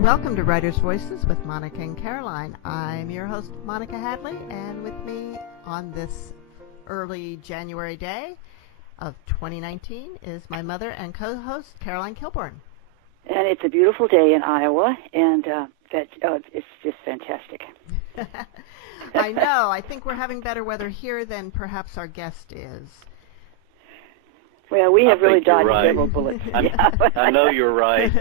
Welcome to Writer's Voices with Monica and Caroline. I'm your host, Monica Hadley, and with me on this early January day of 2019 is my mother and co-host, Caroline Kilborn. And it's a beautiful day in Iowa, and it's just fantastic. I know. I think we're having better weather here than perhaps our guest is. Well, we have really dodged right. several bullets. I know you're right.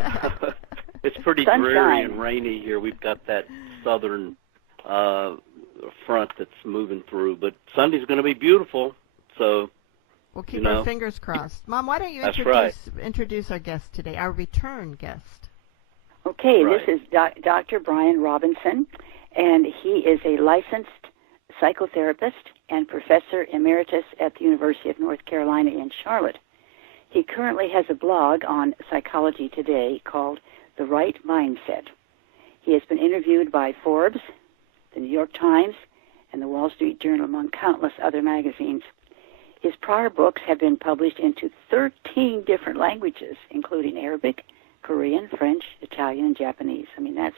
It's pretty Sunshine. dreary and rainy here. We've got that southern front that's moving through, but Sunday's going to be beautiful. So we'll keep our fingers crossed. Mom, why don't you introduce our guest today, our return guest? Okay, right. This is Dr. Bryan Robinson, and he is a licensed psychotherapist and professor emeritus at the University of North Carolina in Charlotte. He currently has a blog on Psychology Today called The Right Mindset. He has been interviewed by Forbes, the New York Times, and the Wall Street Journal, among countless other magazines. His prior books have been published into 13 different languages, including Arabic, Korean, French, Italian, and Japanese. I mean, and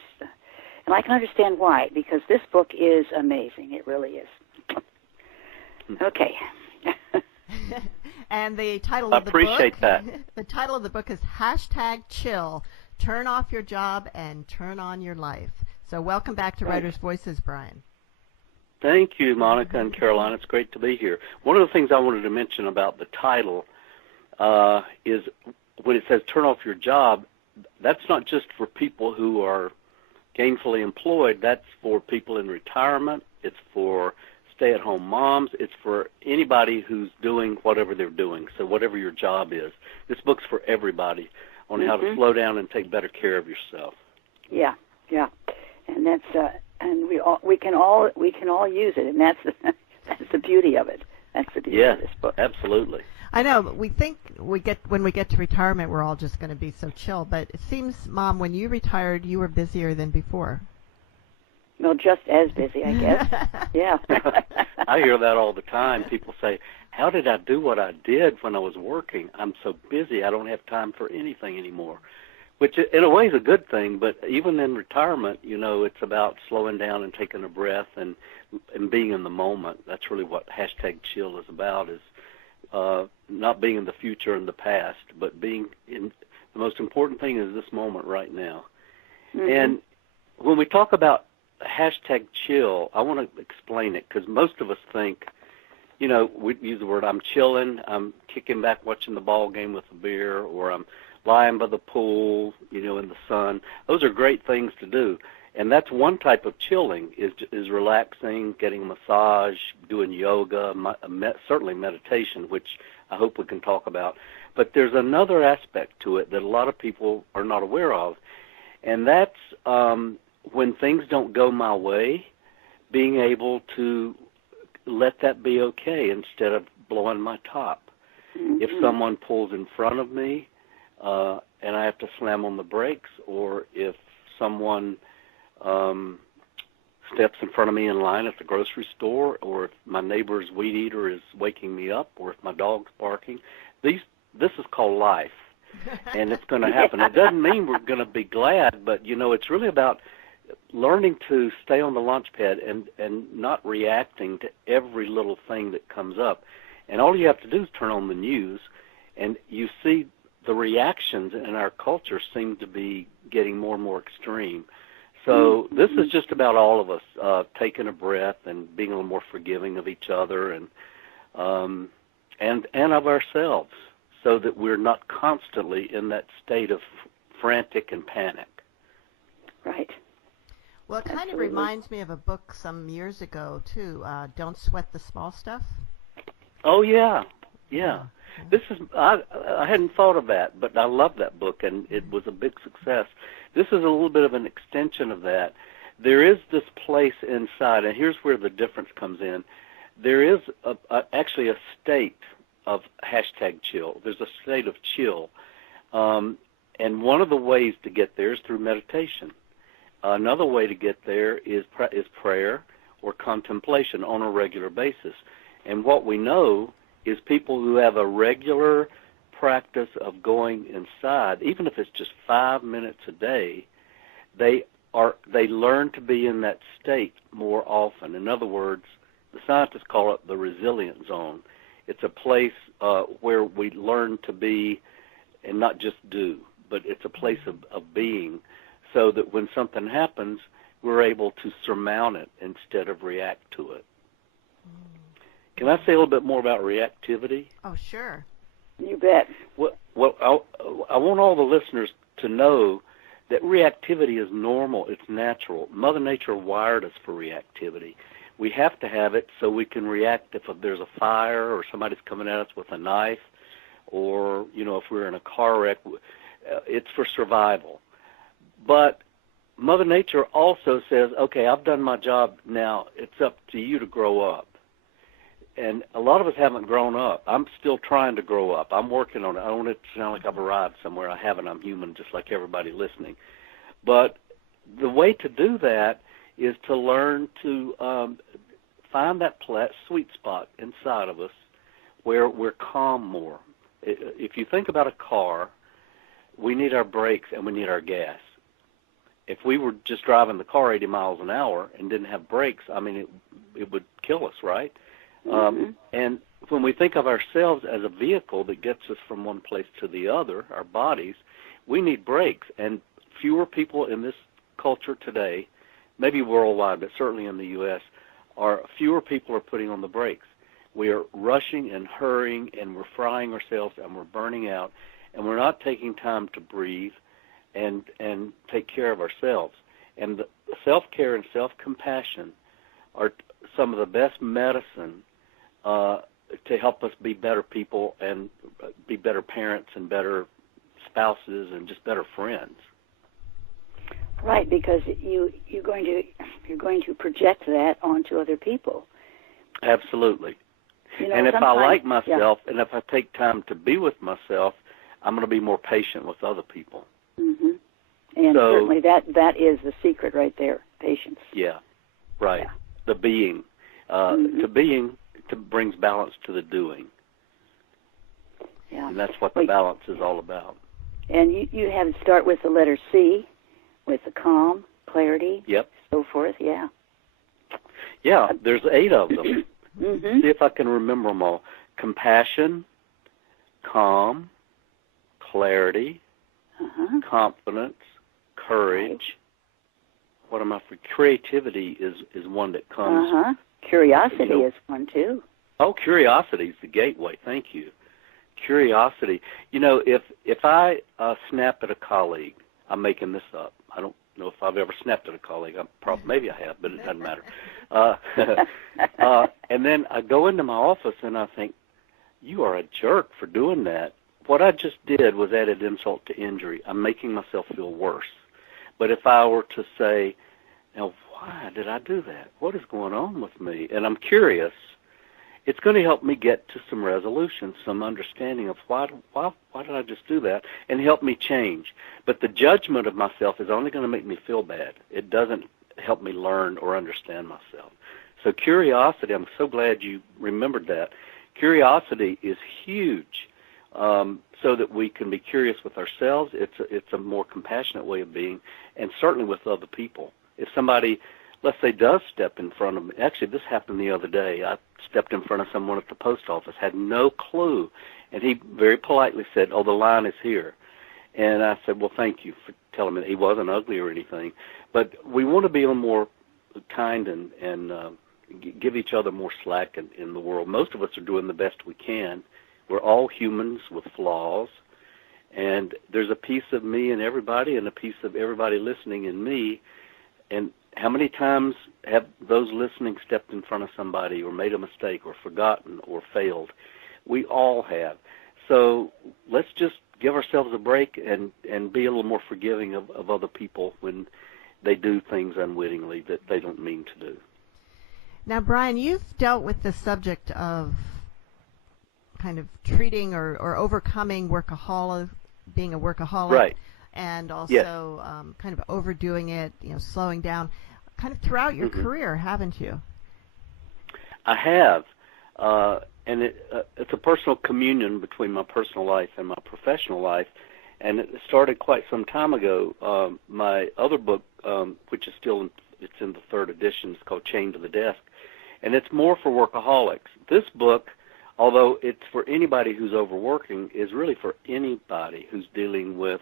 I can understand why, because this book is amazing. It really is. Okay. And the title of the book, the title of the book is #Chill. Turn off your job and turn on your life. So welcome back to Writer's Voices, Bryan. Thank you, Monica and Caroline. It's great to be here. One of the things I wanted to mention about the title is when it says turn off your job, that's not just for people who are gainfully employed. That's for people in retirement. It's for stay-at-home moms. It's for anybody who's doing whatever they're doing. So whatever your job is, this book's for everybody on how to slow down and take better care of yourself. Yeah, and that's and we can all use it, and that's the beauty of it. That's the beauty of this book. Absolutely. I know, but we think when we get to retirement, we're all just going to be so chill. But it seems, Mom, when you retired, you were busier than before. Well, just as busy, I guess. Yeah. I hear that all the time. People say, how did I do what I did when I was working? I'm so busy, I don't have time for anything anymore, which in a way is a good thing. But even in retirement, it's about slowing down and taking a breath and being in the moment. That's really what #Chill is about, is not being in the future and the past, but being in the most important thing is this moment right now. Mm-hmm. And when we talk about #Chill, I want to explain it because most of us think, we use the word I'm chilling, I'm kicking back watching the ball game with a beer, or I'm lying by the pool, in the sun. Those are great things to do. And that's one type of chilling, is relaxing, getting a massage, doing yoga, certainly meditation, which I hope we can talk about. But there's another aspect to it that a lot of people are not aware of, and that's when things don't go my way, being able to let that be okay instead of blowing my top. Mm-hmm. If someone pulls in front of me and I have to slam on the brakes, or if someone steps in front of me in line at the grocery store, or if my neighbor's weed eater is waking me up, or if my dog's barking, this is called life, and it's going to happen. It doesn't mean we're going to be glad, but, it's really about learning to stay on the launch pad and not reacting to every little thing that comes up. And all you have to do is turn on the news, and you see the reactions in our culture seem to be getting more and more extreme. So this is just about all of us taking a breath and being a little more forgiving of each other and of ourselves, so that we're not constantly in that state of frantic and panic. Right. Well, it kind of reminds me of a book some years ago, too, Don't Sweat the Small Stuff. Oh, yeah. This is I hadn't thought of that, but I love that book, and it was a big success. This is a little bit of an extension of that. There is this place inside, and here's where the difference comes in. There is actually a state of #Chill. There's a state of chill, and one of the ways to get there is through meditation. Another way to get there is prayer or contemplation on a regular basis. And what we know is people who have a regular practice of going inside, even if it's just 5 minutes a day, they learn to be in that state more often. In other words, the scientists call it the resilient zone. It's a place where we learn to be and not just do, but it's a place of being, so that when something happens, we're able to surmount it instead of react to it. Can I say a little bit more about reactivity? Oh, sure. You bet. Well, I want all the listeners to know that reactivity is normal. It's natural. Mother Nature wired us for reactivity. We have to have it so we can react if there's a fire or somebody's coming at us with a knife, or, if we're in a car wreck. It's for survival. But Mother Nature also says, okay, I've done my job. Now it's up to you to grow up. And a lot of us haven't grown up. I'm still trying to grow up. I'm working on it. I don't want it to sound like I've arrived somewhere. I haven't. I'm human, just like everybody listening. But the way to do that is to learn to find that sweet spot inside of us where we're calm more. If you think about a car, we need our brakes and we need our gas. If we were just driving the car 80 miles an hour and didn't have brakes, it would kill us, right? Mm-hmm. And when we think of ourselves as a vehicle that gets us from one place to the other, our bodies, we need brakes. And fewer people in this culture today, maybe worldwide, but certainly in the U.S., fewer people are putting on the brakes. We are rushing and hurrying, and we're frying ourselves, and we're burning out, and we're not taking time to breathe and take care of ourselves. And the self-care and self-compassion are some of the best medicine to help us be better people and be better parents and better spouses and just better friends. Right, because you're going to project that onto other people. Absolutely. And if I like myself, and if I take time to be with myself, I'm going to be more patient with other people. Mm-hmm. And certainly that is the secret right there, patience. Yeah, right. Yeah. The being. Brings balance to the doing. Yeah. And that's what the balance is all about. And you have to start with the letter C, with the calm, clarity, yep, so forth, yeah. Yeah, there's 8 of them. Mm-hmm. See if I can remember them all. Compassion, calm, clarity, confidence, courage. Right. What am I for? Creativity is one that comes. Curiosity is one, too. Oh, curiosity is the gateway. Thank you. Curiosity. If I snap at a colleague, I'm making this up. I don't know if I've ever snapped at a colleague. Maybe I have, but it doesn't matter. And then I go into my office and I think, you are a jerk for doing that. What I just did was added insult to injury. I'm making myself feel worse. But if I were to say, now, why did I do that? What is going on with me? And I'm curious, it's going to help me get to some resolution, some understanding of why did I just do that, and help me change. But the judgment of myself is only going to make me feel bad. It doesn't help me learn or understand myself. So curiosity, I'm so glad you remembered that. Curiosity is huge, so that we can be curious with ourselves. It's a more compassionate way of being, and certainly with other people. If somebody, let's say, does step in front of me. Actually, this happened the other day. I stepped in front of someone at the post office, had no clue, and he very politely said, "Oh, the line is here." And I said, "Well, thank you for telling me." He wasn't ugly or anything, but we want to be a little more kind and give each other more slack in the world. Most of us are doing the best we can. We're all humans with flaws, and there's a piece of me in everybody and a piece of everybody listening in me. And how many times have those listening stepped in front of somebody or made a mistake or forgotten or failed? We all have. So let's just give ourselves a break and be a little more forgiving of other people when they do things unwittingly that they don't mean to do. Now, Bryan, you've dealt with the subject of kind of treating or overcoming being a workaholic. Right. And also yes. Kind of overdoing it, slowing down, kind of throughout your career, haven't you? I have, and it's a personal communion between my personal life and my professional life, And it started quite some time ago. My other book, which is it's in the third edition, it's called Chained to the Desk, and it's more for workaholics. This book, although it's for anybody who's overworking, is really for anybody who's dealing with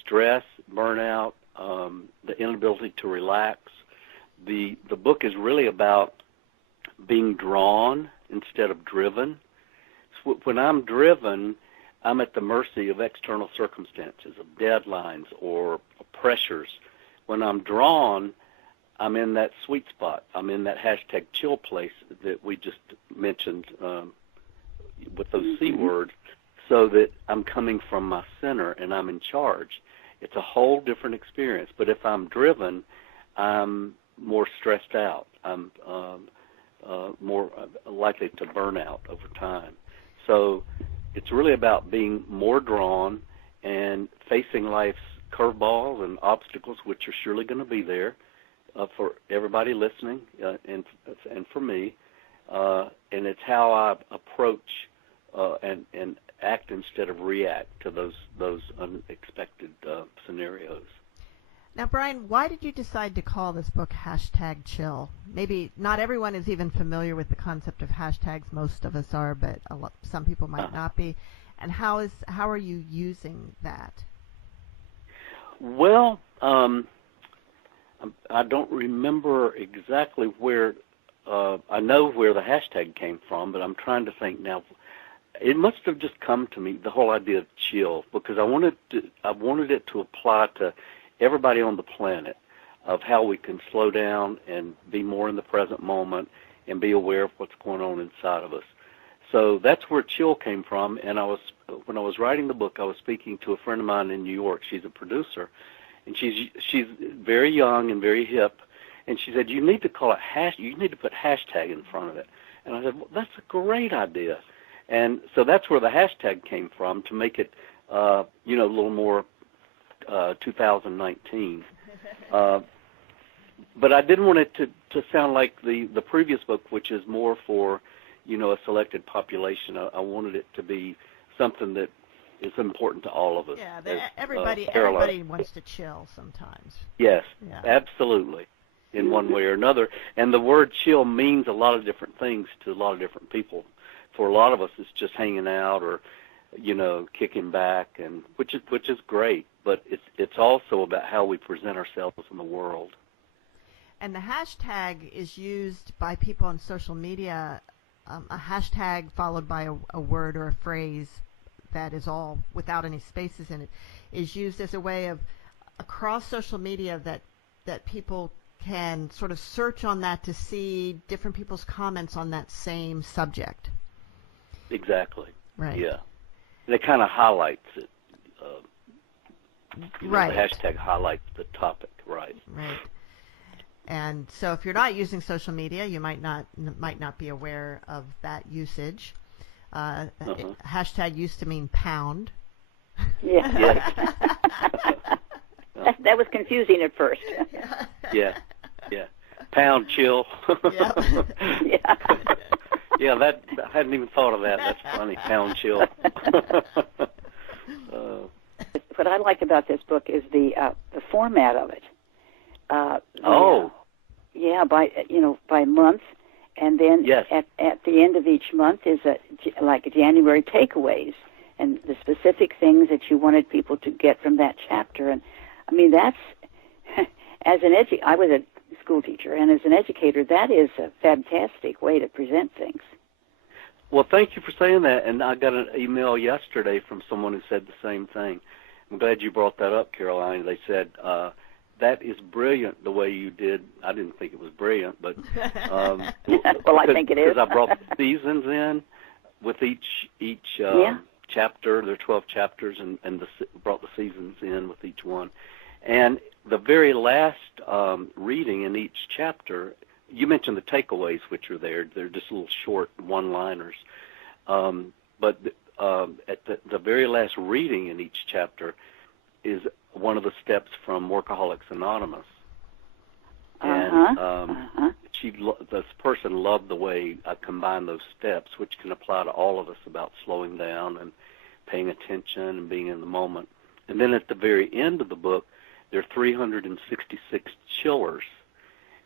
stress, burnout, the inability to relax. The book is really about being drawn instead of driven. So when I'm driven, I'm at the mercy of external circumstances, of deadlines or pressures. When I'm drawn, I'm in that sweet spot. I'm in that #chill place that we just mentioned with those C words, so that I'm coming from my center and I'm in charge. It's a whole different experience. But if I'm driven, I'm more stressed out. I'm more likely to burn out over time. So it's really about being more drawn and facing life's curveballs and obstacles, which are surely going to be there for everybody listening and for me. And it's how I approach and act instead of react to those unexpected scenarios. Now, Bryan, why did you decide to call this book #chill? Maybe not everyone is even familiar with the concept of hashtags. Most of us are, but some people might not be. And how are you using that? Well, I don't remember exactly where. I know where the hashtag came from, but I'm trying to think now. It must have just come to me, the whole idea of chill, because I wanted it to apply to everybody on the planet, of how we can slow down and be more in the present moment and be aware of what's going on inside of us. So that's where chill came from. And when I was writing the book, I was speaking to a friend of mine in New York. She's a producer, and she's very young and very hip. And she said, you need to call it you need to put hashtag in front of it. And I said, well, that's a great idea. And so that's where the hashtag came from, to make it, a little more 2019. But I didn't want it to sound like the previous book, which is more for, a selected population. I wanted it to be something that is important to all of us. Yeah, everybody wants to chill sometimes. Yes, yeah. Absolutely, in one way or another. And the word chill means a lot of different things to a lot of different people. For a lot of us, it's just hanging out or, kicking back, and which is great. But it's also about how we present ourselves in the world. And the hashtag is used by people on social media. A hashtag followed by a word or a phrase that is all without any spaces in it is used as a way of across social media that people can sort of search on that to see different people's comments on that same subject. Exactly. Right. Yeah. And it kind of highlights it. Right. The hashtag highlights the topic. Right. Right. And so if you're not using social media, you might not be aware of that usage. Hashtag used to mean pound. Yeah. That was confusing at first. Yeah. Pound chill. Yeah. Yeah, I hadn't even thought of that. That's funny. Pound chill. What I like about this book is the format of it. Yeah, by month, and then yes. at the end of each month is like January takeaways and the specific things that you wanted people to get from that chapter. And I mean, that's I was a school teacher, and as an educator, that is a fantastic way to present things. Well, thank you for saying that. And I got an email yesterday from someone who said the same thing. I'm glad you brought that up, Caroline. They said, that is brilliant the way you did. I didn't think it was brilliant, but well, I think it is. Because I brought the seasons in with each chapter. There are 12 chapters, and brought the seasons in with each one. And the very last reading in each chapter, you mentioned the takeaways, which are there. They're just little short one-liners. But at the very last reading in each chapter is one of the steps from Workaholics Anonymous. And this person loved the way I combined those steps, which can apply to all of us, about slowing down and paying attention and being in the moment. And then at the very end of the book, there are 366 chillers,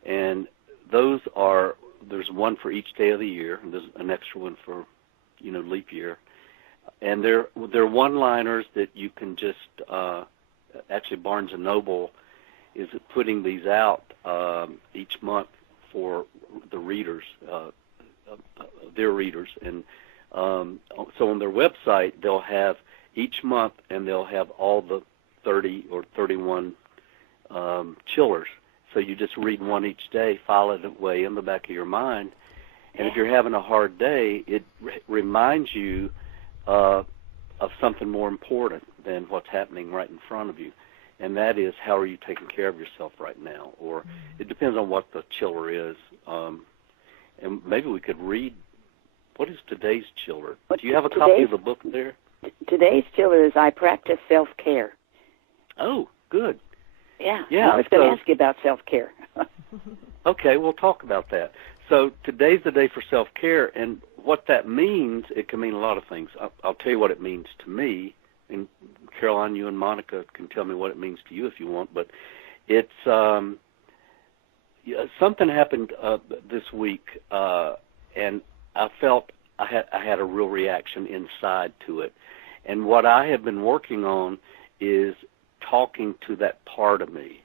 and those are, there's one for each day of the year, and there's an extra one for, leap year. And they're one-liners that you can just, actually Barnes & Noble is putting these out each month for the readers, their readers. And so on their website, they'll have each month, and they'll have all the 30 or 31 chillers. So you just read one each day, file it away in the back of your mind. And if you're having a hard day, it reminds you of something more important than what's happening right in front of you. And that is, how are you taking care of yourself right now? Or it depends on what the chiller is. And maybe we could read, what is today's chiller? Do you have a copy of the book there? Today's chiller is I Practice Self-Care. Oh, good. Yeah, I was going to ask you about self-care. Okay, we'll talk about that. So today's the day for self-care, and what that means, it can mean a lot of things. I'll tell you what it means to me, and Caroline, you and Monica can tell me what it means to you if you want, but it's something happened this week, and I felt I had a real reaction inside to it. And what I have been working on is talking to that part of me,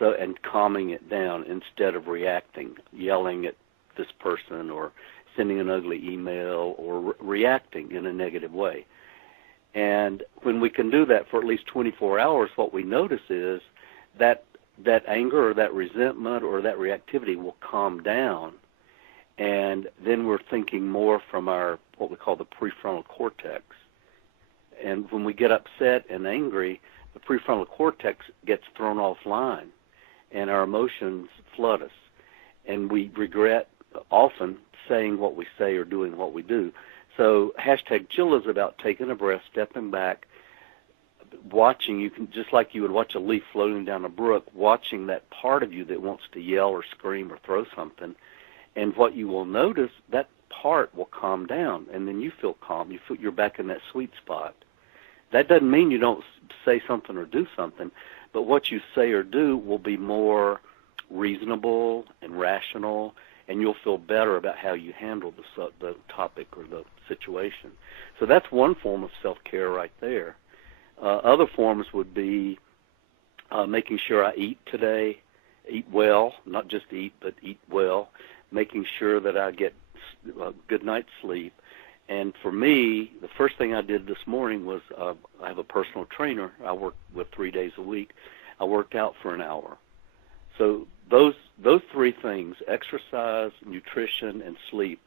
and calming it down instead of reacting, yelling at this person or sending an ugly email or reacting in a negative way. And when we can do that for at least 24 hours, what we notice is that anger or that resentment or that reactivity will calm down, and then we're thinking more from our, what we call the prefrontal cortex. And when we get upset and angry, the prefrontal cortex gets thrown offline, and our emotions flood us. And we regret often saying what we say or doing what we do. So #Jill is about taking a breath, stepping back, watching. You can, just like you would watch a leaf floating down a brook, watching that part of you that wants to yell or scream or throw something. And what you will notice, that part will calm down, and then you feel calm. You're back in that sweet spot. That doesn't mean you don't say something or do something, but what you say or do will be more reasonable and rational, and you'll feel better about how you handle the topic or the situation. So that's one form of self-care right there. Other forms would be making sure I eat today, eat well, not just eat, but eat well, making sure that I get a good night's sleep. And for me, the first thing I did this morning was I have a personal trainer I work with 3 days a week. I worked out for an hour. So those three things, exercise, nutrition, and sleep,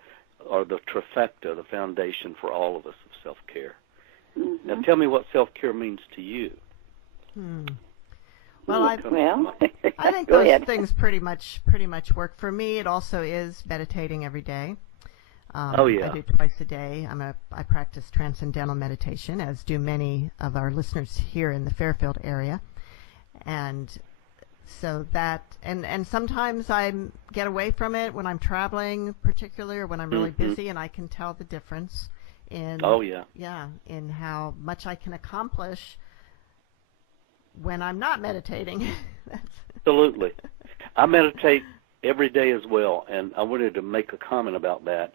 are the trifecta, the foundation for all of us of self-care. Mm-hmm. Now tell me what self-care means to you. Well, I think those things pretty much work. For me, it also is meditating every day. I do twice a day. I practice transcendental meditation, as do many of our listeners here in the Fairfield area. And so that, and sometimes I get away from it when I'm traveling, particularly, or when I'm really busy, and I can tell the difference in in how much I can accomplish when I'm not meditating. Absolutely. I meditate every day as well, and I wanted to make a comment about that.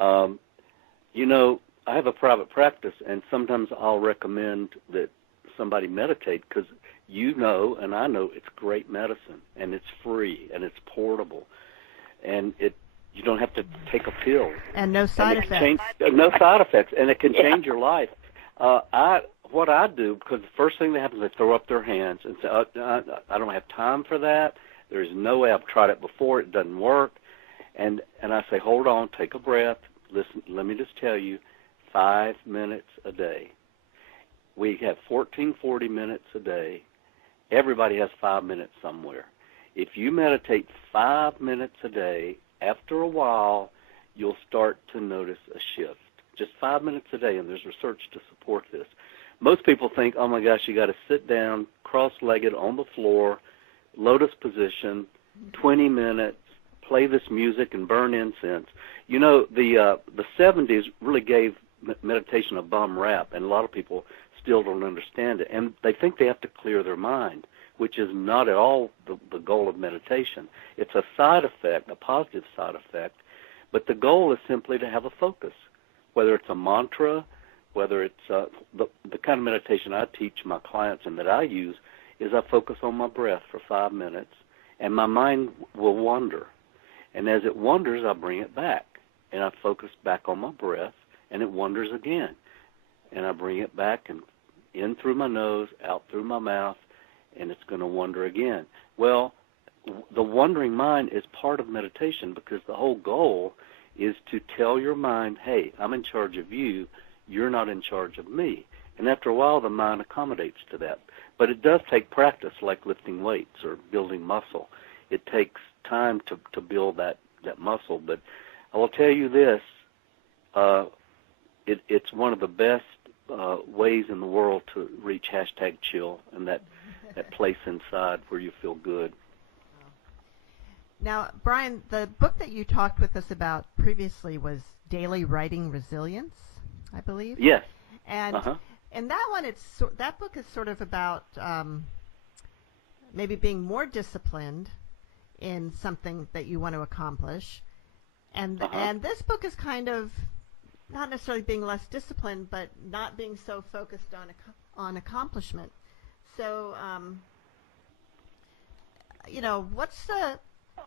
I have a private practice, and sometimes I'll recommend that somebody meditate because and I know it's great medicine, and it's free, and it's portable, and you don't have to take a pill. And no side effects. No side effects, and it can change your life. What I do, because the first thing that happens is they throw up their hands and say, I don't have time for that. There's no way. I've tried it before. It doesn't work. And I say, hold on, take a breath. Listen, let me just tell you, 5 minutes a day. We have 40 minutes a day. Everybody has 5 minutes somewhere. If you meditate 5 minutes a day, after a while, you'll start to notice a shift. Just 5 minutes a day, and there's research to support this. Most people think, oh, my gosh, you got to sit down, cross-legged on the floor, lotus position, 20 minutes, play this music and burn incense. The 70s really gave meditation a bum rap, and a lot of people still don't understand it. And they think they have to clear their mind, which is not at all the goal of meditation. It's a side effect, a positive side effect, but the goal is simply to have a focus, whether it's a mantra, whether it's the kind of meditation I teach my clients and that I use is I focus on my breath for 5 minutes, and my mind will wander. And as it wanders, I bring it back, and I focus back on my breath, and it wanders again. And I bring it back and in through my nose, out through my mouth, and it's going to wander again. Well, the wandering mind is part of meditation because the whole goal is to tell your mind, hey, I'm in charge of you, you're not in charge of me. And after a while, the mind accommodates to that. But it does take practice, like lifting weights or building muscle. It takes time to build that muscle. But I will tell you this, it's one of the best ways in the world to reach #chill and that place inside where you feel good. Now, Bryan, the book that you talked with us about previously was Daily Writing Resilience, I believe. Yes. And and that one, that book is sort of about maybe being more disciplined in something that you want to accomplish, and this book is kind of not necessarily being less disciplined, but not being so focused on accomplishment. So,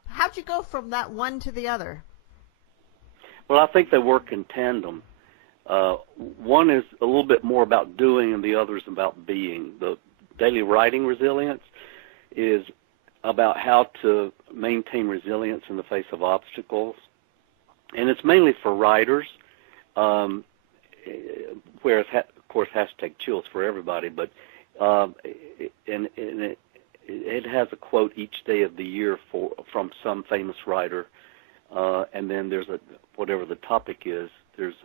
how'd you go from that one to the other? Well, I think they work in tandem. One is a little bit more about doing, and the other is about being. The Daily Writing Resilience is about how to maintain resilience in the face of obstacles, and it's mainly for writers, whereas, of course, #chill is for everybody, but it has a quote each day of the year from some famous writer, and then there's whatever the topic is, there's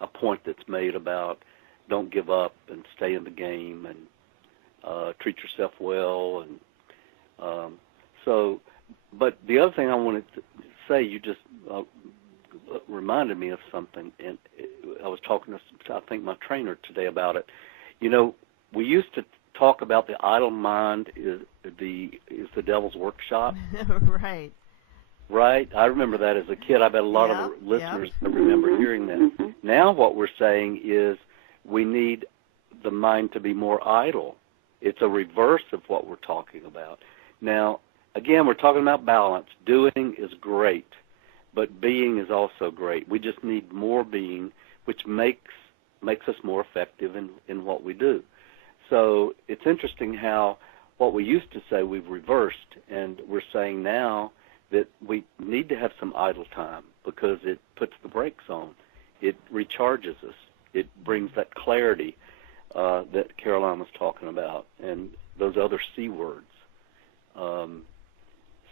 a point that's made about don't give up and stay in the game and treat yourself well. And but the other thing I wanted to say, you just reminded me of something, and I was talking to, I think, my trainer today about it. You know, we used to talk about the idle mind is the devil's workshop. Right. Right? I remember that as a kid. I bet a lot of the listeners remember hearing that. Mm-hmm. Now what we're saying is we need the mind to be more idle. It's a reverse of what we're talking about. Now, again, we're talking about balance. Doing is great, but being is also great. We just need more being, which makes us more effective in what we do. So it's interesting how what we used to say we've reversed, and we're saying now that we need to have some idle time because it puts the brakes on. It recharges us. It brings that clarity that Caroline was talking about and those other C words.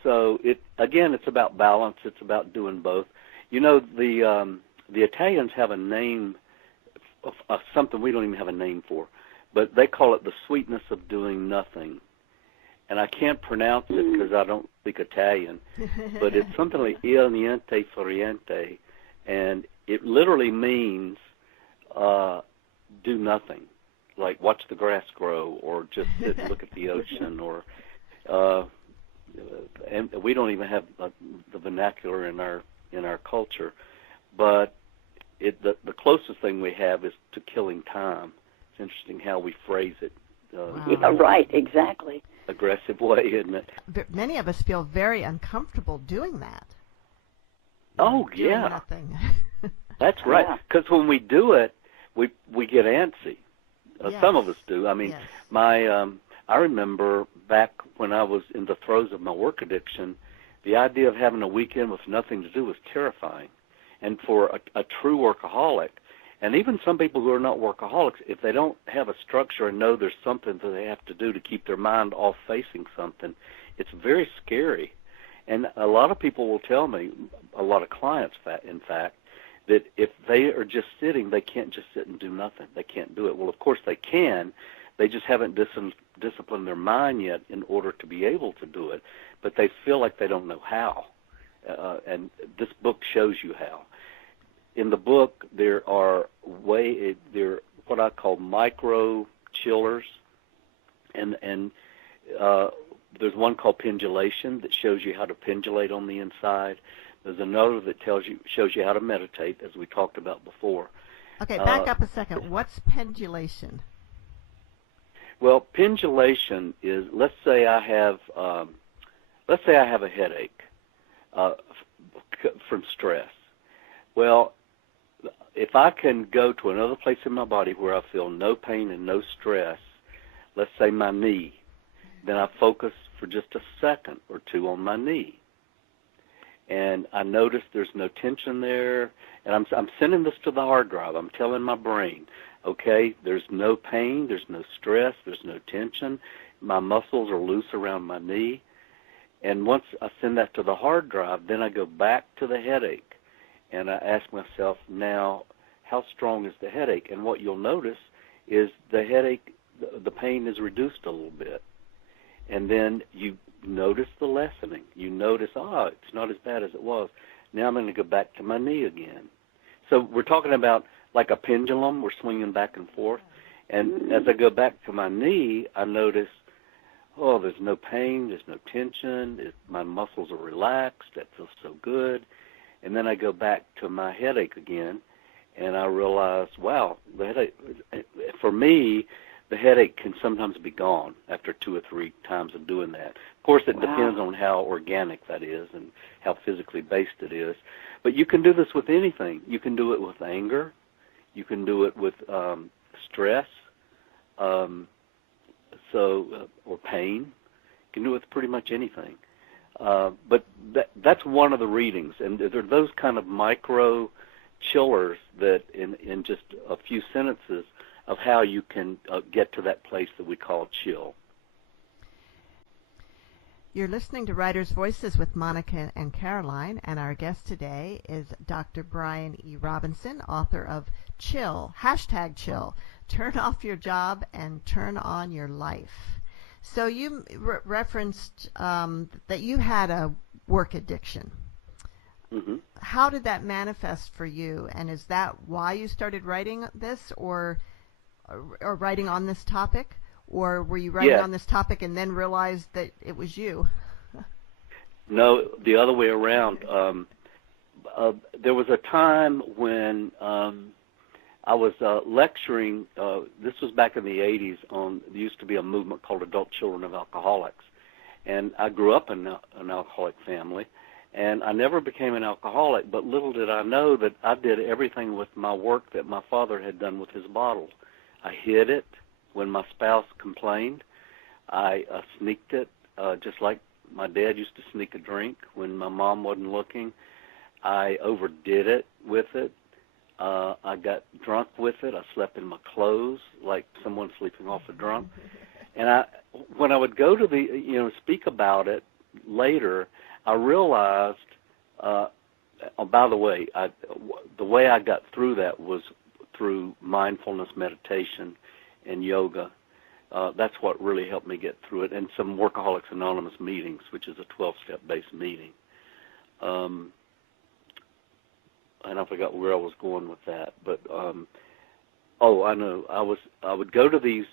So it's about balance. It's about doing both. You know, the Italians have a name of something we don't even have a name for, but they call it the sweetness of doing nothing. And I can't pronounce it because I don't speak Italian, but it's something like il niente fa niente, and it literally means do nothing, like watch the grass grow or just sit and look at the ocean, or and we don't even have the vernacular in our culture, but the closest thing we have is to killing time. It's interesting how we phrase it. Yeah, right, exactly. Aggressive way, isn't it? Many of us feel very uncomfortable doing that. Oh, doing yeah. Nothing. That's right. Because when we do it, we get antsy. Yes. Some of us do. I mean, yes. I remember back when I was in the throes of my work addiction, the idea of having a weekend with nothing to do was terrifying. And for a true workaholic, and even some people who are not workaholics, if they don't have a structure and know there's something that they have to do to keep their mind off facing something, it's very scary. And a lot of people will tell me, a lot of clients, in fact, that if they are just sitting, they can't just sit and do nothing. They can't do it. Well, of course they can. They just haven't disciplined their mind yet in order to be able to do it. But they feel like they don't know how. And this book shows you how. in the book there are what I call micro chillers, and there's one called pendulation that shows you how to pendulate on the inside. There's another that shows you how to meditate, as we talked about before. Okay, back up a second. What's pendulation? Well, pendulation is, let's say I have a headache from stress. Well, if I can go to another place in my body where I feel no pain and no stress, let's say my knee, then I focus for just a second or two on my knee. And I notice there's no tension there, and I'm sending this to the hard drive. I'm telling my brain, okay, there's no pain, there's no stress, there's no tension. My muscles are loose around my knee. And once I send that to the hard drive, then I go back to the headache, and I ask myself, now, how strong is the headache? And what you'll notice is the headache, the pain is reduced a little bit. And then you notice the lessening. You notice, it's not as bad as it was. Now I'm going to go back to my knee again. So we're talking about like a pendulum. We're swinging back and forth. And as I go back to my knee, I notice, there's no pain, there's no tension, my muscles are relaxed, that feels so good. And then I go back to my headache again, and I realize, wow, the headache, for me, the headache can sometimes be gone after 2 or 3 times of doing that. Of course, it depends on how organic that is and how physically based it is. But you can do this with anything. You can do it with anger. You can do it with stress, or pain. You can do it with pretty much anything. But that's one of the readings, and there are those kind of micro chillers that in just a few sentences of how you can get to that place that we call chill. You're listening to Writers' Voices with Monica and Caroline, and our guest today is Dr. Bryan E. Robinson, author of Chill, #Chill, Turn Off Your Job and Turn On Your Life. So you referenced that you had a work addiction. Mm-hmm. How did that manifest for you, and is that why you started writing this, or writing on this topic, or were you writing on this topic and then realized that it was you? No, the other way around. There was a time when I was lecturing. This was back in the 80s. There used to be a movement called Adult Children of Alcoholics, and I grew up in an alcoholic family, and I never became an alcoholic, but little did I know that I did everything with my work that my father had done with his bottle. I hid it when my spouse complained. I sneaked it, just like my dad used to sneak a drink when my mom wasn't looking. I overdid it with it. I got drunk with it. I slept in my clothes like someone sleeping off a drunk. And when I would go to speak about it later, I realized, by the way, the way I got through that was through mindfulness meditation and yoga. That's what really helped me get through it, and some Workaholics Anonymous meetings, which is a 12-step based meeting. And I forgot where I was going with that, but I know. I would go to these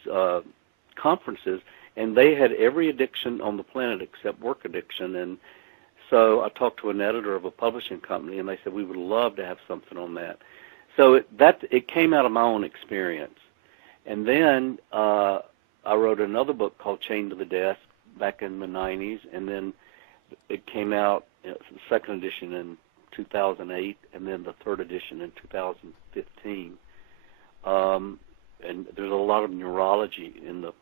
conferences, and they had every addiction on the planet except work addiction. And so I talked to an editor of a publishing company, and they said, we would love to have something on that. So it came out of my own experience. And then I wrote another book called Chained to the Desk back in the 90s, and then it came out, the second edition in 2008, and then the third edition in 2015. And there's a lot of neurology in the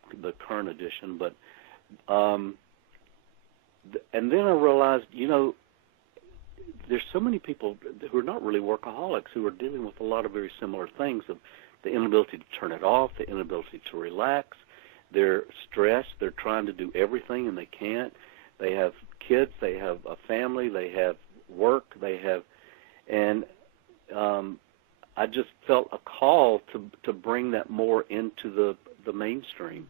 current edition, but and then I realized, there's so many people who are not really workaholics who are dealing with a lot of very similar things, of the inability to turn it off, the inability to relax. They're stressed. They're trying to do everything, and they can't. They have kids. They have a family. They have work. And I just felt a call to bring that more into the mainstream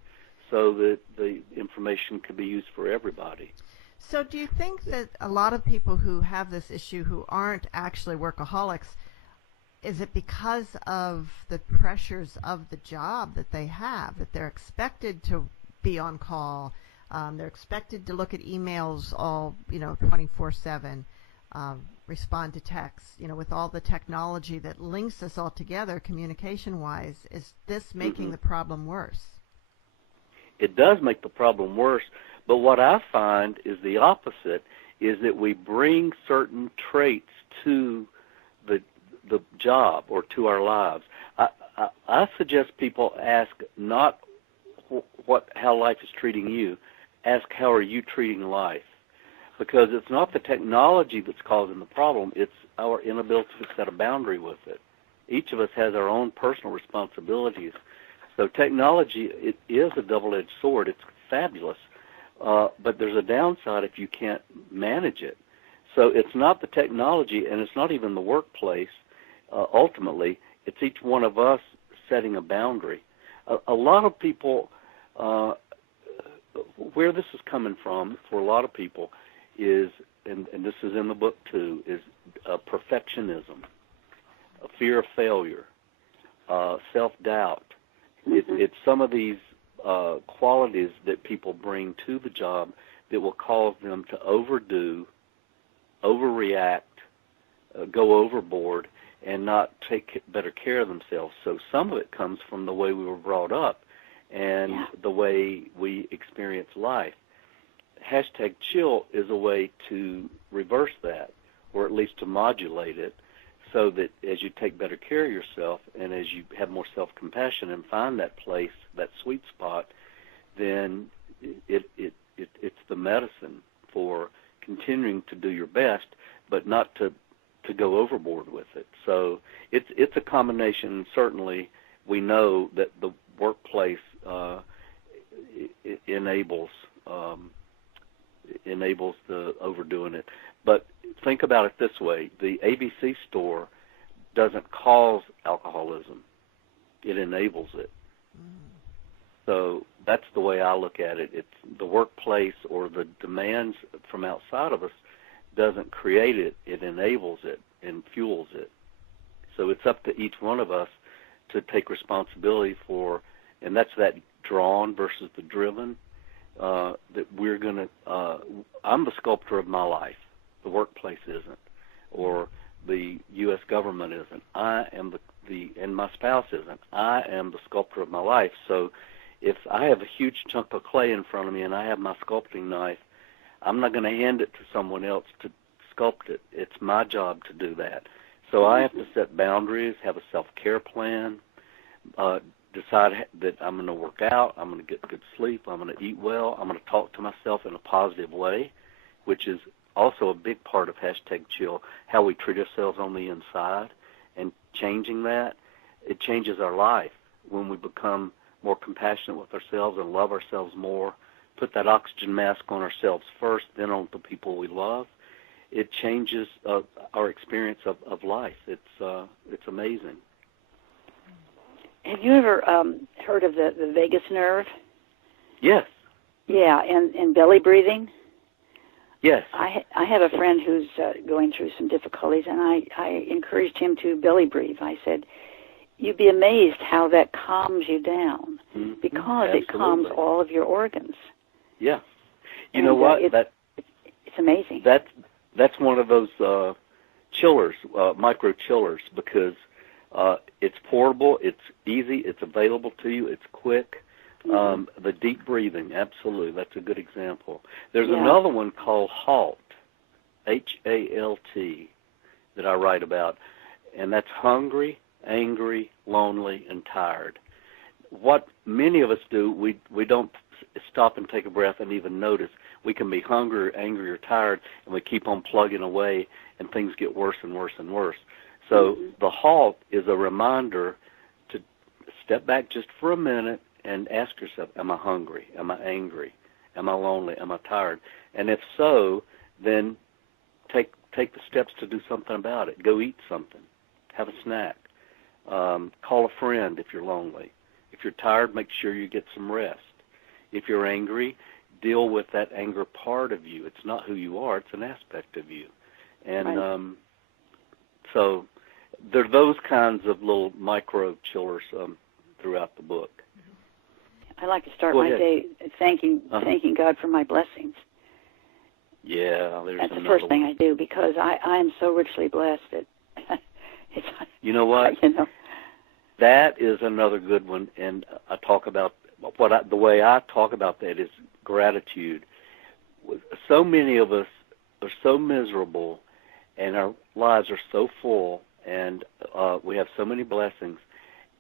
so that the information could be used for everybody. So do you think that a lot of people who have this issue who aren't actually workaholics is it because of the pressures of the job that they have, that they're expected to be on call, they're expected to look at emails all, 24/7, respond to texts, with all the technology that links us all together communication-wise? Is this making the problem worse? It does make the problem worse, but what I find is the opposite, is that we bring certain traits to the job or to our lives. I suggest people ask not how life is treating you, ask how are you treating life, because it's not the technology that's causing the problem, it's our inability to set a boundary with it. Each of us has our own personal responsibilities. So technology, it is a double-edged sword. It's fabulous, but there's a downside if you can't manage it. So it's not the technology, and it's not even the workplace. Ultimately, it's each one of us setting a boundary. A lot of people, where this is coming from for a lot of people is, and this is in the book too, is perfectionism, a fear of failure, self-doubt. It's some of these qualities that people bring to the job that will cause them to overdo, overreact, go overboard, and not take better care of themselves. So some of it comes from the way we were brought up and the way we experience life. #chill is a way to reverse that, or at least to modulate it, so that as you take better care of yourself and as you have more self-compassion and find that place, that sweet spot, then it's the medicine for continuing to do your best, but not to go overboard with it. So it's a combination. Certainly, we know that the workplace enables the overdoing it. But think about it this way: the ABC store doesn't cause alcoholism; it enables it. So that's the way I look at it. It's the workplace or the demands from outside of us doesn't create it, it enables it and fuels it. So it's up to each one of us to take responsibility for, and that's that drawn versus the driven, that we're going to, I'm the sculptor of my life. The workplace isn't, or the U.S. government isn't. I am and my spouse isn't. I am the sculptor of my life. So if I have a huge chunk of clay in front of me and I have my sculpting knife, I'm not going to hand it to someone else to sculpt it. It's my job to do that. So I have to set boundaries, have a self-care plan, decide that I'm going to work out, I'm going to get good sleep, I'm going to eat well, I'm going to talk to myself in a positive way, which is also a big part of #chill, how we treat ourselves on the inside, and changing that, it changes our life when we become more compassionate with ourselves and love ourselves more, put that oxygen mask on ourselves first, then on the people we love. It changes our experience of life. It's amazing. Have you ever heard of the vagus nerve? Yes. Yeah, and belly breathing? Yes. I have a friend who's going through some difficulties, and I encouraged him to belly breathe. I said, you'd be amazed how that calms you down, because it calms all of your organs. Yeah. You know what? It's amazing. That's one of those chillers, micro chillers, because it's portable, it's easy, it's available to you, it's quick. The deep breathing, absolutely, that's a good example. There's another one called HALT, HALT, that I write about, and that's hungry, angry, lonely, and tired. What many of us do, we don't stop and take a breath and even notice. We can be hungry, angry, or tired, and we keep on plugging away, and things get worse and worse and worse. So the HALT is a reminder to step back just for a minute and ask yourself, am I hungry? Am I angry? Am I lonely? Am I tired? And if so, then take the steps to do something about it. Go eat something. Have a snack. Call a friend if you're lonely. If you're tired, make sure you get some rest. If you're angry, deal with that anger part of you. It's not who you are. It's an aspect of you. And so there are those kinds of little micro chillers throughout the book. I like to start my day thanking God for my blessings. Yeah, that's the first thing I do, because I am so richly blessed that you know what? That is another good one, and I talk about the way I talk about that is gratitude. So many of us are so miserable, and our lives are so full, and we have so many blessings.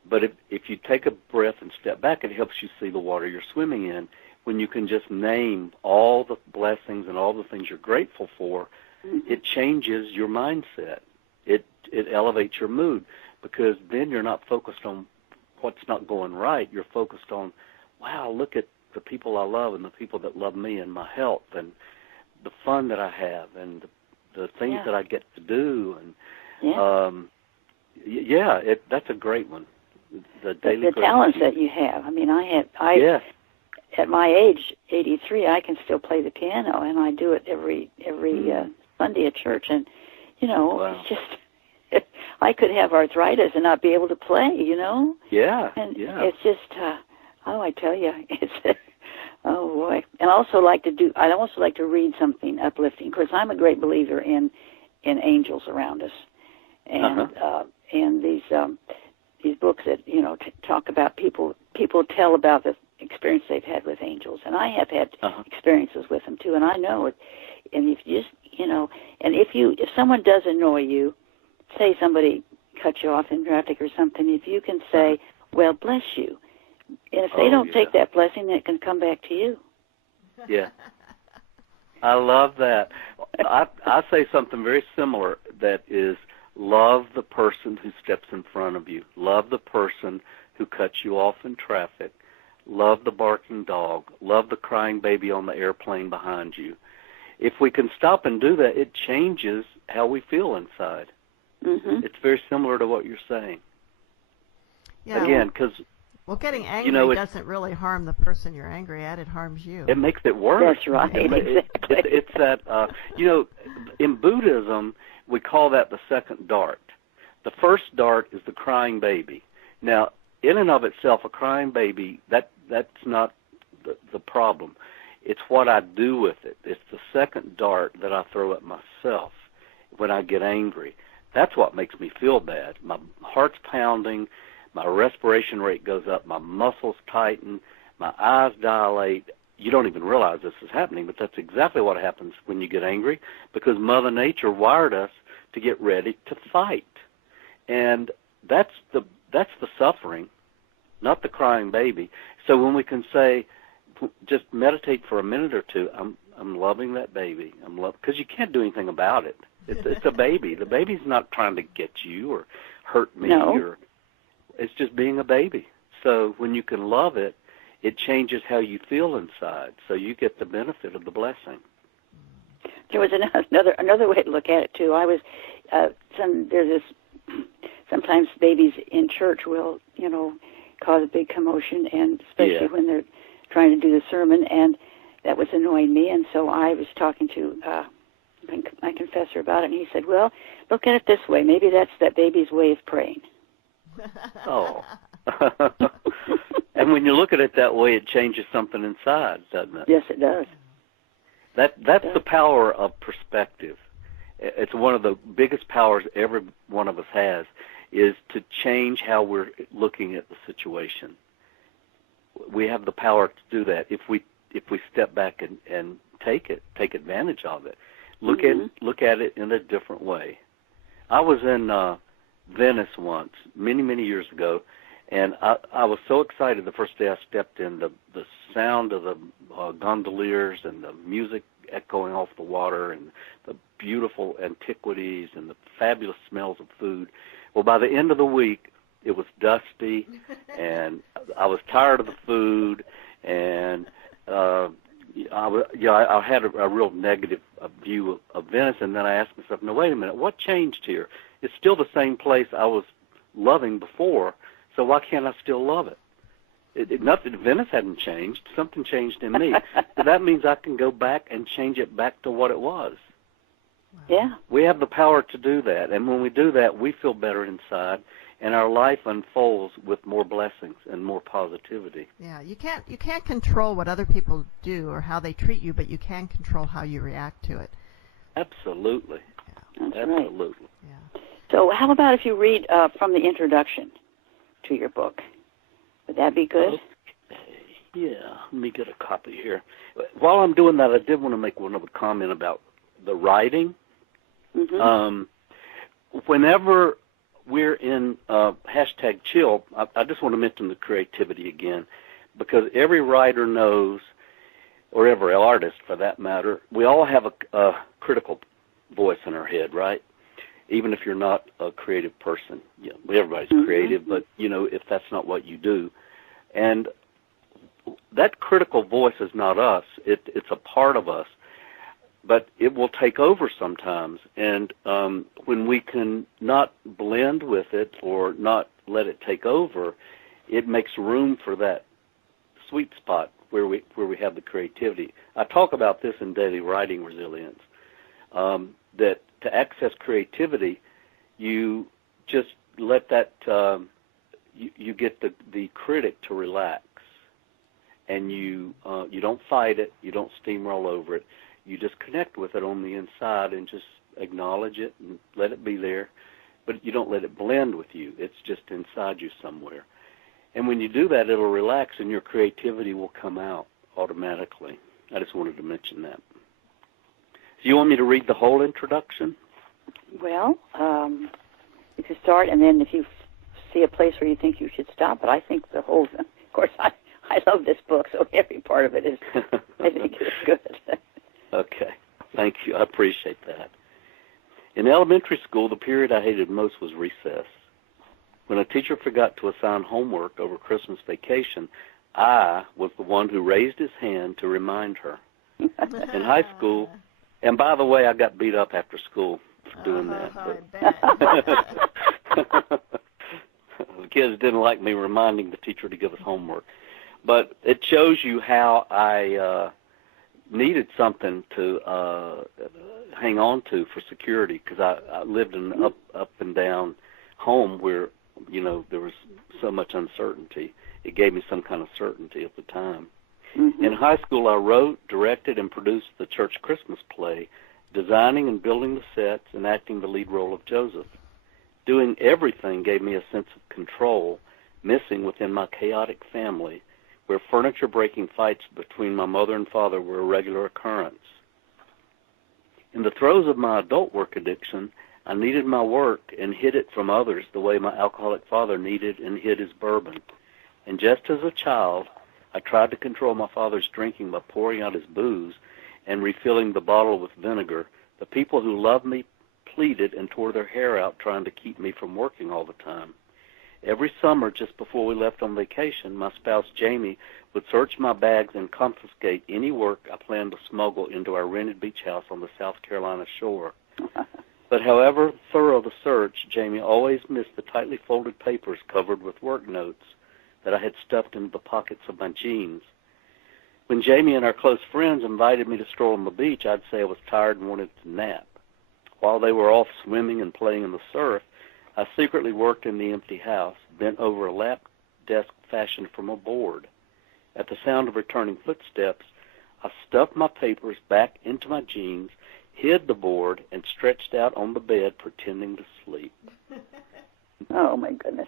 But if you take a breath and step back, it helps you see the water you're swimming in. When you can just name all the blessings and all the things you're grateful for, it changes your mindset. It elevates your mood, because then you're not focused on what's not going right. You're focused on, wow, look at the people I love and the people that love me and my health and the fun that I have and the things that I get to do. And that's a great one. The talents that you have. I mean, at my age, 83, I can still play the piano, and I do it every Sunday at church. And it's just I could have arthritis and not be able to play. And it's just I tell you, it's oh boy. And I also like to read something uplifting. Of course, I'm a great believer in angels around us, and and these books that talk about people tell about the experience they've had with angels, and I have had experiences with them too, and I know it. And if you just and if someone does annoy you, say somebody cut you off in traffic or something, if you can say, well, bless you, and if they don't take that blessing, it can come back to you. Yeah, I love that. I say something very similar, that is, love the person who steps in front of you. Love the person who cuts you off in traffic. Love the barking dog. Love the crying baby on the airplane behind you. If we can stop and do that, it changes how we feel inside. It's very similar to what you're saying. Yeah. Again, because getting angry doesn't really harm the person you're angry at. It harms you. It makes it worse. That's right. Exactly. It's that in Buddhism, we call that the second dart. The first dart is the crying baby. Now, in and of itself, a crying baby, that's not the problem. It's what I do with it. It's the second dart that I throw at myself when I get angry. That's what makes me feel bad. My heart's pounding, my respiration rate goes up, my muscles tighten, my eyes dilate. You don't even realize this is happening, but that's exactly what happens when you get angry, because Mother Nature wired us to get ready to fight. And that's the suffering, not the crying baby. So when we can say, just meditate for a minute or two, I'm loving that baby. Because you can't do anything about it. It's a baby. The baby's not trying to get you or hurt me. No. It's just being a baby. So when you can love it, it changes how you feel inside. So you get the benefit of the blessing. There was another way to look at it too. I was sometimes babies in church will cause a big commotion, and especially when they're trying to do the sermon, and that was annoying me. And so I was talking to my confessor about it, and he said, well, look at it this way. Maybe that's that baby's way of praying. Oh. And when you look at it that way, it changes something inside, doesn't it? Yes, it does. That's the power of perspective. It's one of the biggest powers every one of us has, is to change how we're looking at the situation. We have the power to do that if we step back and take advantage of it. Look at it in a different way. I was in Venice once, many years ago, and I was so excited the first day I stepped in. The sound of the gondoliers and the music echoing off the water and the beautiful antiquities and the fabulous smells of food. Well, by the end of the week, it was dusty, and I was tired of the food, and I had a real negative view of Venice. And then I asked myself, "No, wait a minute, what changed here? It's still the same place I was loving before, so why can't I still love it? Nothing. Venice hadn't changed. Something changed in me. So that means I can go back and change it back to what it was." Yeah. We have the power to do that, and when we do that, we feel better inside, and our life unfolds with more blessings and more positivity. Yeah, you can't control what other people do or how they treat you, but you can control how you react to it. Absolutely. Yeah. That's Absolutely. Right. Yeah. So how about if you read from the introduction to your book? Would that be good? Okay. Yeah, let me get a copy here. While I'm doing that, I did want to make one other comment about the writing. Mm-hmm. Whenever we're in #chill, I just want to mention the creativity again, because every writer knows, or every artist for that matter, we all have a critical voice in our head, right? Even if you're not a creative person. Yeah, everybody's creative, but, if that's not what you do. And that critical voice is not us. It's a part of us. But it will take over sometimes. And when we can not blend with it or not let it take over, it makes room for that sweet spot where we have the creativity. I talk about this in Daily Writing Resilience, that to access creativity, you just let that, you get the critic to relax, and you don't fight it, you don't steamroll over it, you just connect with it on the inside and just acknowledge it and let it be there, but you don't let it blend with you. It's just inside you somewhere. And when you do that, it'll relax and your creativity will come out automatically. I just wanted to mention that. Do you want me to read the whole introduction? Well, you could start, and then if you see a place where you think you should stop, but I think the whole, of course, I love this book, so every part of it is, I think, is good. Okay. Thank you. I appreciate that. In elementary school, the period I hated most was recess. When a teacher forgot to assign homework over Christmas vacation, I was the one who raised his hand to remind her. In high school, and by the way, I got beat up after school for doing that. The kids didn't like me reminding the teacher to give us homework. But it shows you how I needed something to hang on to for security, because I lived in an up and down home where, there was so much uncertainty. It gave me some kind of certainty at the time. Mm-hmm. In high school, I wrote, directed, and produced the church Christmas play, designing and building the sets and acting the lead role of Joseph. Doing everything gave me a sense of control, missing within my chaotic family, where furniture-breaking fights between my mother and father were a regular occurrence. In the throes of my adult work addiction, I needed my work and hid it from others the way my alcoholic father needed and hid his bourbon. And just as a child, I tried to control my father's drinking by pouring out his booze and refilling the bottle with vinegar. The people who loved me pleaded and tore their hair out trying to keep me from working all the time. Every summer, just before we left on vacation, my spouse, Jamie, would search my bags and confiscate any work I planned to smuggle into our rented beach house on the South Carolina shore. But however thorough the search, Jamie always missed the tightly folded papers covered with work notes that I had stuffed into the pockets of my jeans. When Jamie and our close friends invited me to stroll on the beach, I'd say I was tired and wanted to nap. While they were off swimming and playing in the surf, I secretly worked in the empty house, bent over a lap desk fashioned from a board. At the sound of returning footsteps, I stuffed my papers back into my jeans, hid the board, and stretched out on the bed pretending to sleep. Oh, my goodness.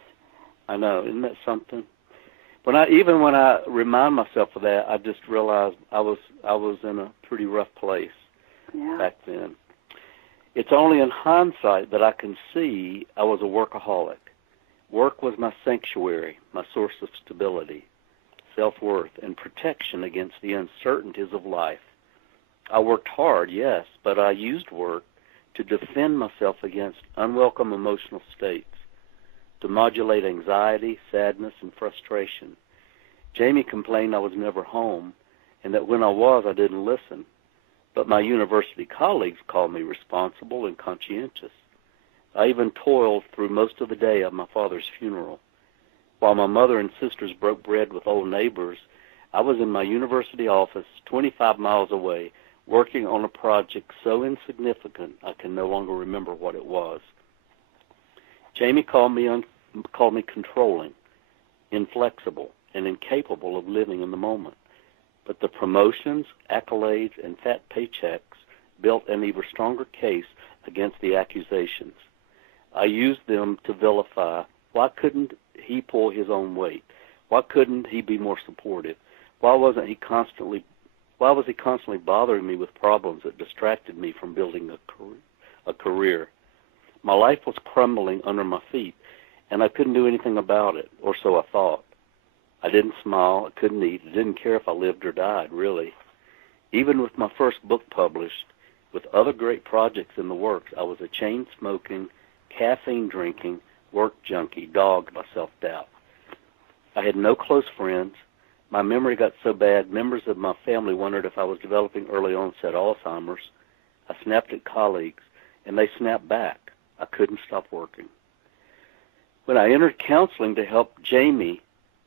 I know. Isn't that something? When I remind myself of that, I just realized I was in a pretty rough place back then. It's only in hindsight that I can see I was a workaholic. Work was my sanctuary, my source of stability, self-worth, and protection against the uncertainties of life. I worked hard, yes, but I used work to defend myself against unwelcome emotional states, to modulate anxiety, sadness, and frustration. Jamie complained I was never home, and that when I was, I didn't listen. But my university colleagues called me responsible and conscientious. I even toiled through most of the day of my father's funeral. While my mother and sisters broke bread with old neighbors, I was in my university office 25 miles away, working on a project so insignificant I can no longer remember what it was. Jamie called me controlling, inflexible, and incapable of living in the moment. But the promotions, accolades, and fat paychecks built an even stronger case against the accusations. I used them to vilify. Why couldn't he pull his own weight? Why couldn't he be more supportive? Why was he constantly bothering me with problems that distracted me from building a career? My life was crumbling under my feet, and I couldn't do anything about it, or so I thought. I didn't smile, I couldn't eat, I didn't care if I lived or died, really. Even with my first book published, with other great projects in the works, I was a chain-smoking, caffeine-drinking, work junkie, dogged by self-doubt. I had no close friends. My memory got so bad, members of my family wondered if I was developing early onset Alzheimer's. I snapped at colleagues, and they snapped back. I couldn't stop working. When I entered counseling to help Jamie,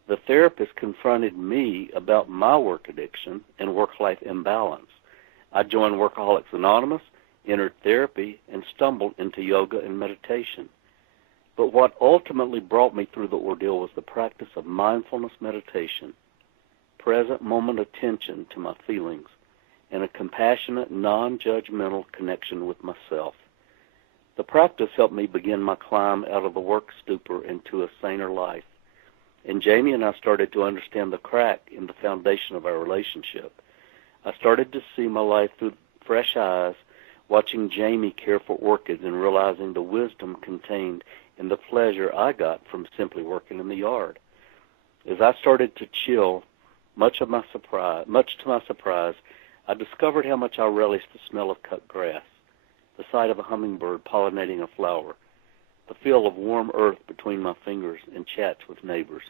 the therapist confronted me about my work addiction and work-life imbalance. I joined Workaholics Anonymous, entered therapy, and stumbled into yoga and meditation. But what ultimately brought me through the ordeal was the practice of mindfulness meditation, present moment attention to my feelings, and a compassionate, non-judgmental connection with myself. The practice helped me begin my climb out of the work stupor into a saner life. And Jamie and I started to understand the crack in the foundation of our relationship. I started to see my life through fresh eyes, watching Jamie care for orchids and realizing the wisdom contained in the pleasure I got from simply working in the yard. As I started to chill, much to my surprise, I discovered how much I relished the smell of cut grass, the sight of a hummingbird pollinating a flower, the feel of warm earth between my fingers, and chats with neighbors.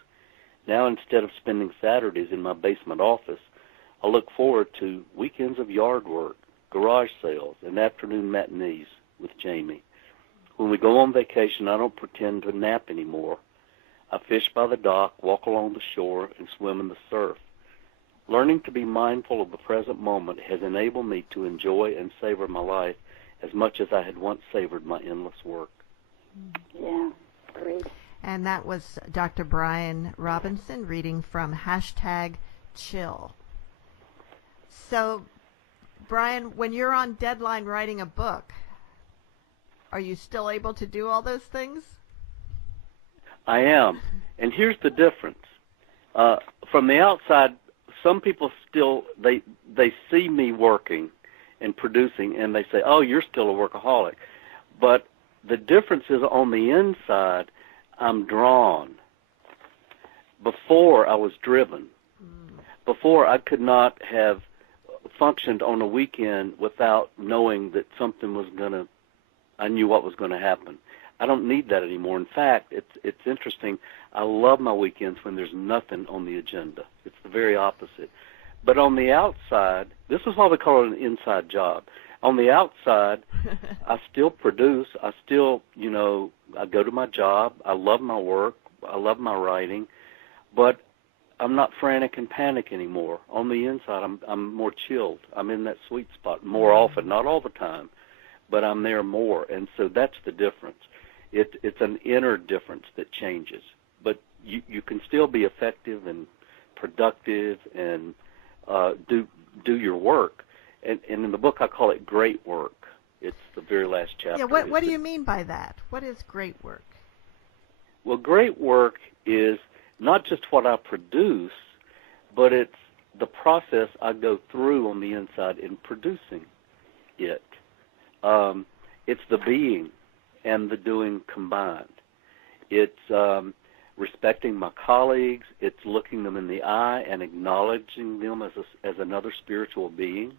Now, instead of spending Saturdays in my basement office, I look forward to weekends of yard work, garage sales, and afternoon matinees with Jamie. When we go on vacation, I don't pretend to nap anymore. I fish by the dock, walk along the shore, and swim in the surf. Learning to be mindful of the present moment has enabled me to enjoy and savor my life as much as I had once savored my endless work. Yeah, great. And that was Dr. Bryan Robinson reading from #Chill. So, Brian, when you're on deadline writing a book, are you still able to do all those things? I am. And here's the difference. From the outside, some people still, they see me working and producing, and they say, oh, you're still a workaholic. But the difference is on the inside, I'm drawn. Before, I was driven. Before, I could not have functioned on a weekend without knowing that something was I knew what was going to happen. I don't need that anymore. In fact, it's interesting. I love my weekends when there's nothing on the agenda. It's the very opposite. But on the outside, this is why we call it an inside job. On the outside, I still produce. I still, I go to my job. I love my work. I love my writing. But I'm not frantic and panic anymore. On the inside, I'm more chilled. I'm in that sweet spot more often, not all the time, but I'm there more. And so that's the difference. It's an inner difference that changes. But you can still be effective and productive and do your work. And in the book, I call it great work. It's the very last chapter. Yeah, what do you mean by that? What is great work? Well, great work is not just what I produce, but it's the process I go through on the inside in producing it. It's the being and the doing combined. It's respecting my colleagues. It's looking them in the eye and acknowledging them as another spiritual being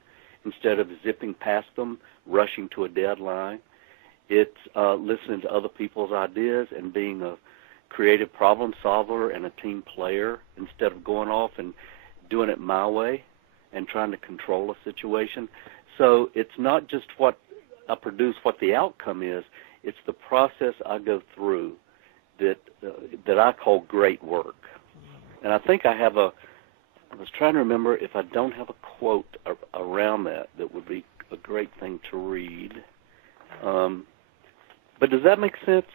instead of zipping past them, rushing to a deadline. It's listening to other people's ideas and being a creative problem solver and a team player instead of going off and doing it my way and trying to control a situation. So it's not just what I produce, what the outcome is. It's the process I go through that I call great work. And I think I have was trying to remember if I don't have a quote around that would be a great thing to read. But does that make sense?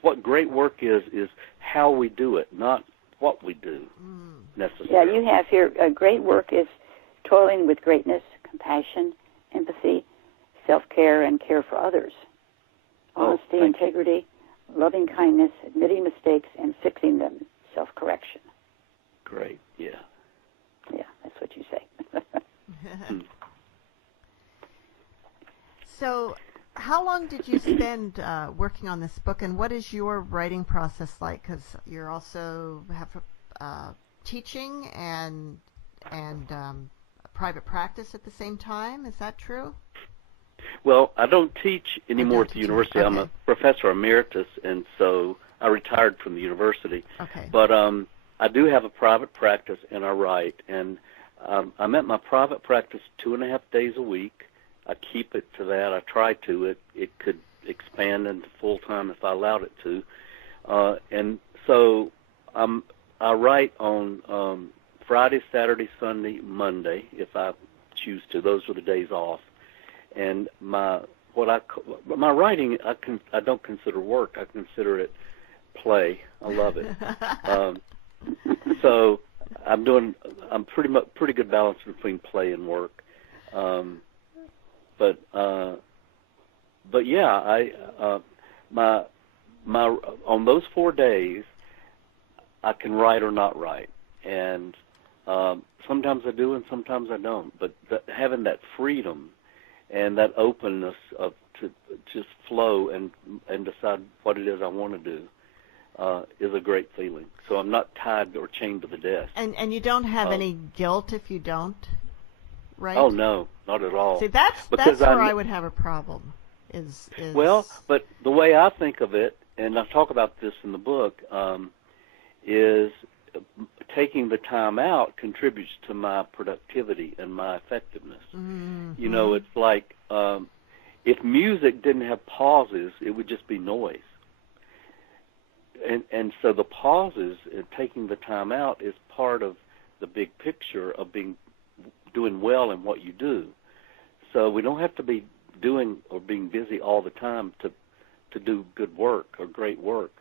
What great work is how we do it, not what we do necessarily. Yeah, you have here, great work is toiling with greatness, compassion, empathy, self-care, and care for others. Honesty, integrity, loving kindness, admitting mistakes, and fixing them, self-correction. Great, yeah. Yeah, that's what you say. So, how long did you spend working on this book, and what is your writing process like? Because you're also have teaching and private practice at the same time. Is that true? Well, I don't teach anymore at the university. Okay. I'm a professor emeritus, and so I retired from the university. Okay. But I do have a private practice, and I write. And I'm at my private practice 2.5 days a week. I keep it to that. I try to. It could expand into full-time if I allowed it to. And so I write on Friday, Saturday, Sunday, Monday, if I choose to. Those are the days off. And my writing, I don't consider work. I consider it play. I love it. So I'm pretty good balance between play and work. But yeah, my on those 4 days, I can write or not write, and sometimes I do and sometimes I don't. But having that freedom and that openness to just flow and decide what it is I want to do is a great feeling. So I'm not tied or chained to the desk. And you don't have any guilt if you don't, right? Oh, no, not at all. See, that's where I would have a problem. Well, but the way I think of it, and I talk about this in the book, is taking the time out contributes to my productivity and my effectiveness. Mm-hmm. You know, it's like if music didn't have pauses, it would just be noise. And so the pauses and taking the time out is part of the big picture of doing well in what you do. So we don't have to be doing or being busy all the time to do good work or great work.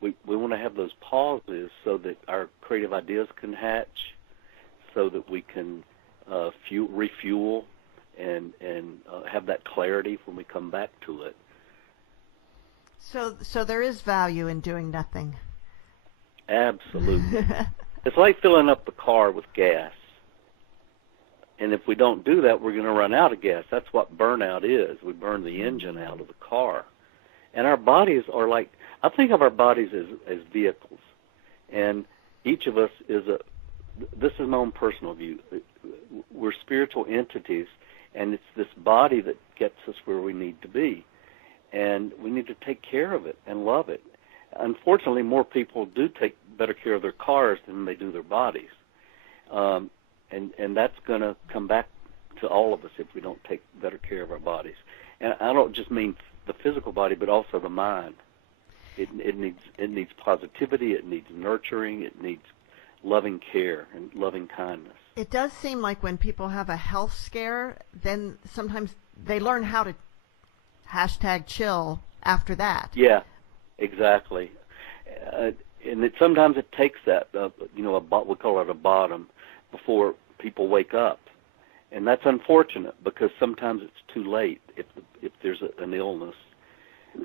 We want to have those pauses so that our creative ideas can hatch, so that we can refuel and have that clarity when we come back to it. So there is value in doing nothing. Absolutely. It's like filling up the car with gas. And if we don't do that, we're going to run out of gas. That's what burnout is. We burn the engine out of the car. And our bodies are like, I think of our bodies as vehicles. And each of us this is my own personal view, we're spiritual entities, and it's this body that gets us where we need to be. And we need to take care of it and love it. Unfortunately, more people do take better care of their cars than they do their bodies. And that's going to come back to all of us if we don't take better care of our bodies. And I don't just mean the physical body, but also the mind. It needs positivity. It needs nurturing. It needs loving care and loving kindness. It does seem like when people have a health scare, then sometimes they learn how to #chill after that. Yeah, exactly. And sometimes it takes that, we call it a bottom, before people wake up. And that's unfortunate because sometimes it's too late if there's an illness.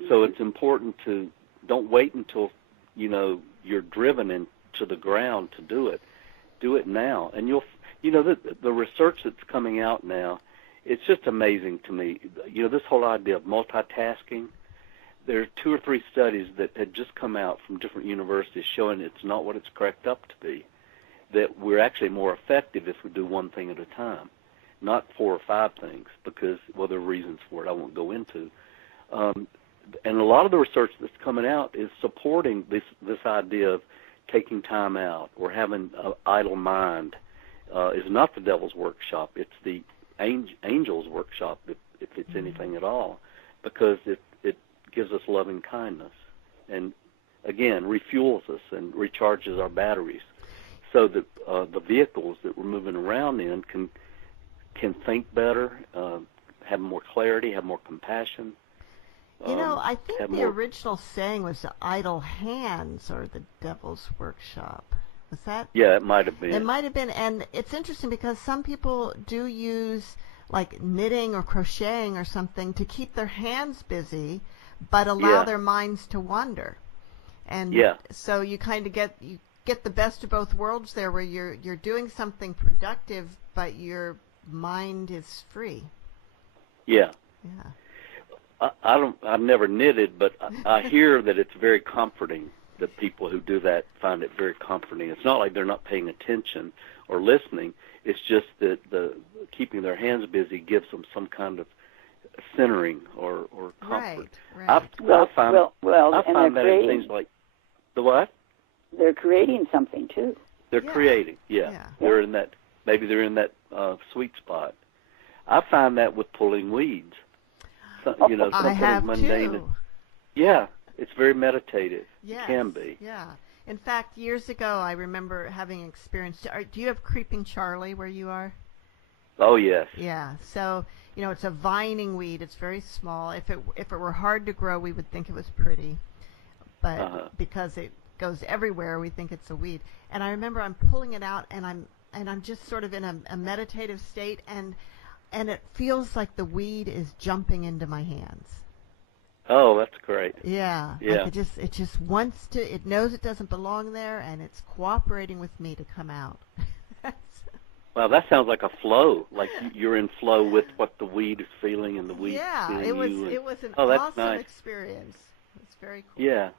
So it's important to don't wait until, you're driven into the ground to do it. Do it now. And the research that's coming out now, it's just amazing to me. This whole idea of multitasking, there are 2 or 3 studies that had just come out from different universities showing it's not what it's cracked up to be, that we're actually more effective if we do one thing at a time, not 4 or 5 things, because, there are reasons for it I won't go into. And a lot of the research that's coming out is supporting this idea of taking time out or having an idle mind is not the devil's workshop. It's the angel's workshop, if it's anything at all, because it gives us loving kindness and, again, refuels us and recharges our batteries. so that the vehicles that we're moving around in can think better, have more clarity, have more compassion. I think the original saying was the idle hands or the devil's workshop. Was that? Yeah, it might have been. It might have been, and it's interesting because some people do use like knitting or crocheting or something to keep their hands busy, but allow their minds to wander. And so you kind of get the best of both worlds there, where you're doing something productive, but your mind is free. Yeah. Yeah. I've never knitted, but I hear that it's very comforting. That people who do that find it very comforting. It's not like they're not paying attention or listening. It's just that the keeping their hands busy gives them some kind of centering or comfort. Right. I find that in things like the what? They're creating something too. They're creating. Yeah. They're in that. Maybe they're in that sweet spot. I find that with pulling weeds. Something as mundane. Too. Yeah. It's very meditative. Yes, it can be. Yeah. In fact, years ago, I remember having experienced. Do you have Creeping Charlie where you are? Oh yes. Yeah. So it's a vining weed. It's very small. If it were hard to grow, we would think it was pretty, but because it goes everywhere, we think it's a weed. And I remember I'm pulling it out, and I'm just sort of in a meditative state, and it feels like the weed is jumping into my hands. Oh, that's great. Yeah. Like it just wants to. It knows it doesn't belong there, and it's cooperating with me to come out. Well, that sounds like a flow. Like you're in flow with what the weed is feeling, and the weed is feeling you. It was an that's awesome nice. Experience. It's very cool. Yeah,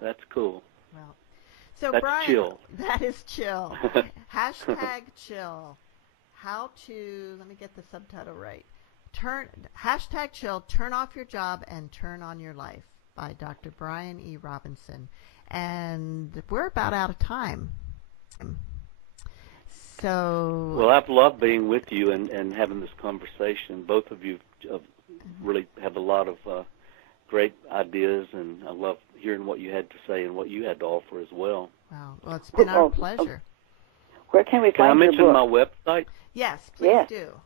that's cool. Well, so that's Bryan, chill. That is chill. Hashtag chill. How to? Let me get the subtitle right. Hashtag chill, turn off your job and turn on your life by Dr. Bryan E. Robinson. And we're about out of time. So. Well, I've loved being with you and having this conversation. Both of you really have a lot of great ideas, and I love hearing what you had to say and what you had to offer as well. Wow. Well, it's been our pleasure. Where can we Can find I your mention book? my website? Yes, please do.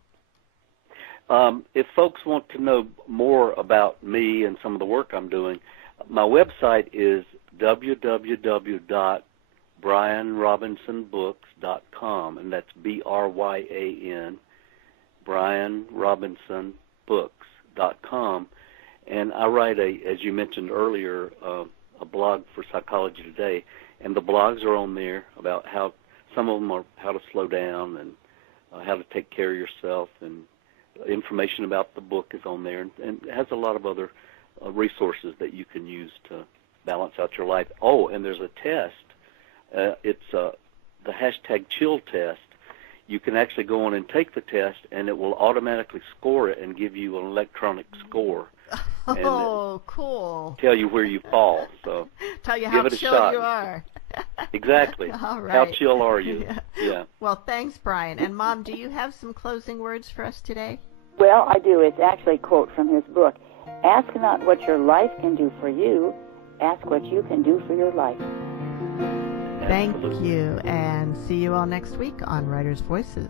If folks want to know more about me and some of the work I'm doing, my website is www.bryanrobinsonbooks.com, and that's BRYAN, BryanRobinsonBooks.com. And I write as you mentioned earlier, a blog for Psychology Today, and the blogs are on there about how some of them are how to slow down and how to take care of yourself, and information about the book is on there, and it has a lot of other resources that you can use to balance out your life. Oh, and there's a test. It's the hashtag chill test. You can actually go on and take the test, and it will automatically score it and give you an electronic score. Oh, cool. Tell you where you fall. So tell you how chill you are. Exactly. All right. How chill are you? Yeah. Well, thanks, Bryan. And, Mom, do you have some closing words for us today? Well, I do. It's actually a quote from his book. Ask not what your life can do for you. Ask what you can do for your life. Thank you, and see you all next week on Writers' Voices.